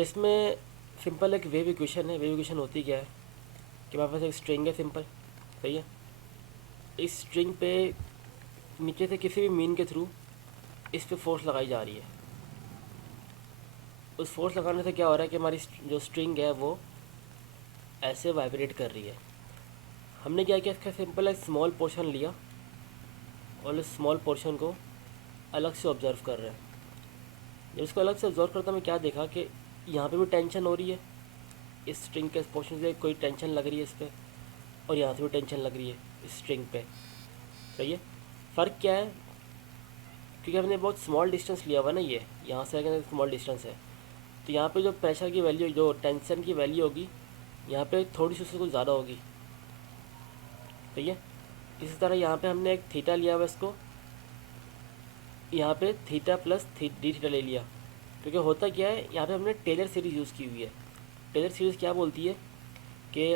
तो इसमें सिंपल एक वेव इक्वेशन है। वेव इक्वेशन होती क्या है कि हमारे पास एक स्ट्रिंग है सिंपल, सही है। इस स्ट्रिंग पे नीचे से किसी भी मीन के थ्रू इस पे फोर्स लगाई जा रही है। उस फोर्स लगाने से क्या हो रहा है कि हमारी जो स्ट्रिंग है वो ऐसे वाइब्रेट कर रही है। हमने क्या किया, इसका सिंपल एक स्मॉल पोर्शन लिया और इस स्मॉल पोर्शन को अलग से ऑब्जर्व कर रहे हैं। जब इसको अलग से ऑब्जर्व करता मैं क्या देखा कि यहाँ पे भी टेंशन हो रही है, इस स्ट्रिंग के पोर्शन से कोई टेंशन लग रही है इस पर, और यहाँ से भी टेंशन लग रही है इस स्ट्रिंग पे, सही है। फ़र्क क्या है, क्योंकि हमने बहुत स्मॉल डिस्टेंस लिया हुआ ना, ये यहाँ से अगर स्मॉल डिस्टेंस है तो यहाँ पे जो प्रेशर की वैल्यू, जो टेंशन की वैल्यू होगी यहाँ पे थोड़ी सी उससे कुछ ज़्यादा होगी, सही है। इसी तरह यहाँ पे हमने एक थीटा लिया हुआ, इसको यहाँ पे थीटा प्लस डी थीटा ले लिया, क्योंकि होता क्या है यहाँ पे हमने टेलर सीरीज़ यूज़ की हुई है। टेलर सीरीज़ क्या बोलती है कि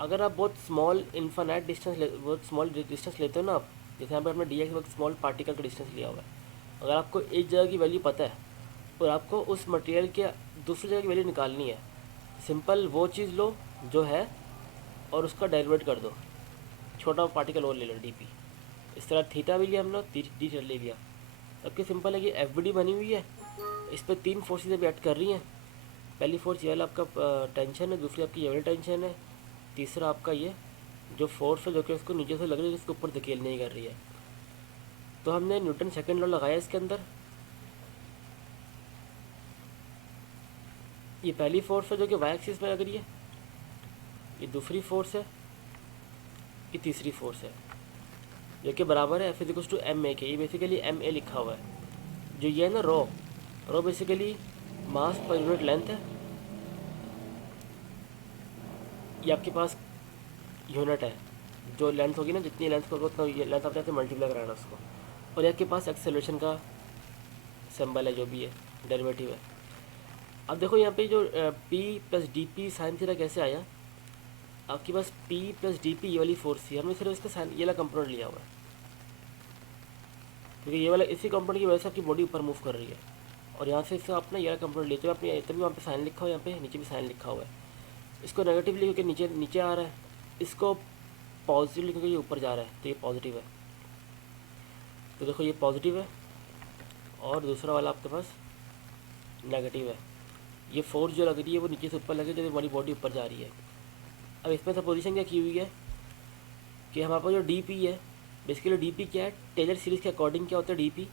अगर आप बहुत स्मॉल इन्फानाइट डिस्टेंस बहुत स्मॉल डिस्टेंस लेते हो ना आप, जैसे यहाँ पर हमने डी एक्स वक्त स्मॉल पार्टिकल का डिस्टेंस लिया हुआ है, अगर आपको एक जगह की वैल्यू पता है और आपको उस मटेरियल के दूसरी जगह की वैल्यू निकालनी है, सिंपल वो चीज़ लो जो है और उसका डेरिवेट कर दो, छोटा पार्टिकल और ले लो डी पी। इस तरह थीटा भी लिया हमने, डी थीटा ले लिया। अब सिंपल है कि एफ बी डी बनी हुई है, इस पर तीन फोर्सेज अभी एक्ट कर रही हैं। पहली फोर्स ये वाला आपका टेंशन है, दूसरी आपकी ये वाली टेंशन है, तीसरा आपका ये जो फोर्स है जो कि उसको नीचे से लग रही है, इसके ऊपर धकेल नहीं कर रही है। तो हमने न्यूटन सेकंड लॉ लगाया इसके अंदर। ये पहली फोर्स है जो कि वाई एक्सिस में लग रही है, ये दूसरी फोर्स है, ये तीसरी फोर्स है, जो कि बराबर है F is equals to m a के। ये बेसिकली एम ए लिखा हुआ है। जो ये है ना रो, row basically mass per unit length है, ये आपके पास यूनिट है। जो लेंथ होगी ना, जितनी लेंथ होगा उतना ये लेंथ आपने मल्टीप्लाई कराना उसको, और ये आपके पास एक्सेलरेशन का सिंबल है जो भी है, डेरिवेटिव है। अब देखो यहाँ पे जो P plus D P sine theta कैसे आया, आपके पास P प्लस डी पी ये वाली फोर्स थी, हमने सिर्फ इसका साइन ये वाला कंपोनेंट लिया हुआ है, क्योंकि ये वाला इसी कंपोनेंट की वजह से आपकी बॉडी ऊपर मूव कर रही है, और यहाँ से इसका अपना ये वाला कंपोनेंट लेते हुए अपने तभी वहाँ पे साइन लिखा हुआ है, यहाँ पे नीचे भी साइन लिखा हुआ है। इसको नेगेटिव क्योंकि नीचे नीचे आ रहा है, इसको पॉजिटिव क्योंकि ये ऊपर जा रहा है तो ये पॉजिटिव है। तो देखो ये पॉजिटिव है और दूसरा वाला आपके पास नेगेटिव है। ये फोर्स जो लग रही है वो नीचे से ऊपर लगे जब हमारी बॉडी ऊपर जा रही है। अब इसमें से पोजीशन क्या की हुई है कि हमारे पास जो डी पी है, बेसिकली डी पी क्या है, टेलर सीरीज़ के अकॉर्डिंग क्या होता है डी पी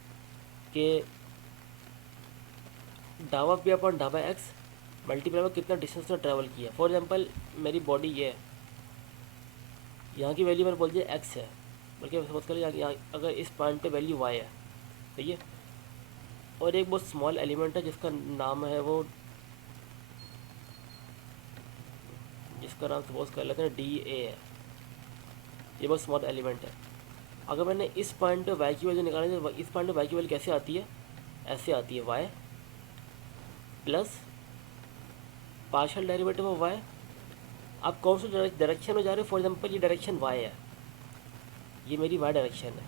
के डावा पी अपॉन डावा एक्स मल्टीप्लाई में कितना डिस्टेंस ने ट्रैवल किया। फॉर एग्जांपल मेरी बॉडी ये है, यहाँ की वैल्यू मैंने बोल दिया एक्स है, बल्कि सपोज करें यहाँ अगर इस पॉइंट पे वैल्यू वाई है, सही है। और एक बहुत स्मॉल एलिमेंट है जिसका नाम है वो, जिसका नाम सपोज कर लेते हैं डी ए है, ये बहुत स्मॉल एलिमेंट है। अगर मैंने इस पॉइंट पे वाई की वैल्यू निकाली तो इस पॉइंट पे वाई की वैल्यू कैसे आती है, ऐसे आती है y plus partial derivative of y. आप कौन से डायरेक्शन में जा रहे हो, फॉर एग्जांपल ये डायरेक्शन वाई है, ये मेरी वाई डायरेक्शन है,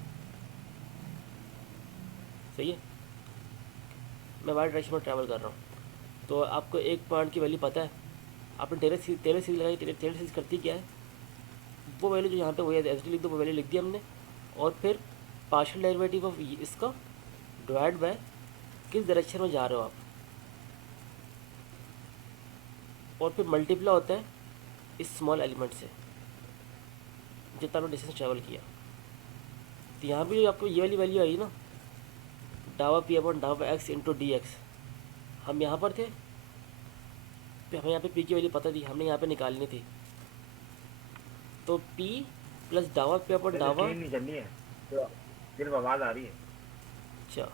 सही है, मैं वाई डायरेक्शन में ट्रैवल कर रहा हूँ। तो आपको एक पॉइंट की वैल्यू पता है, आपने टेलर सीरीज लगाई, टेलर सीरीज करती क्या है, वो वैल्यू जो यहाँ पे वही एच डी लिख दो, वो वैल्यू लिख दी हमने, और फिर पार्शियल डेरिवेटिव ऑफ इसका डिवाइड बाय किस डायरेक्शन में जा रहे हो आप, और फिर मल्टीप्लाई होता है इस स्मॉल एलिमेंट से जितना आपने डिस्टेंस ट्रैवल किया। तो यहाँ भी आपको ये वाली वैल्यू आई ना, डावा पी अपॉन डावा एक्स इंटू डी एक्स, हम यहाँ पर थे तो हमें यहाँ पे पी की वैल्यू पता थी, हमने यहाँ पे निकालनी थी। तो पी प्लस डावा पी अपॉन डावा, नहीं करनी है तो सिर्फ आवाज आ रही है। अच्छा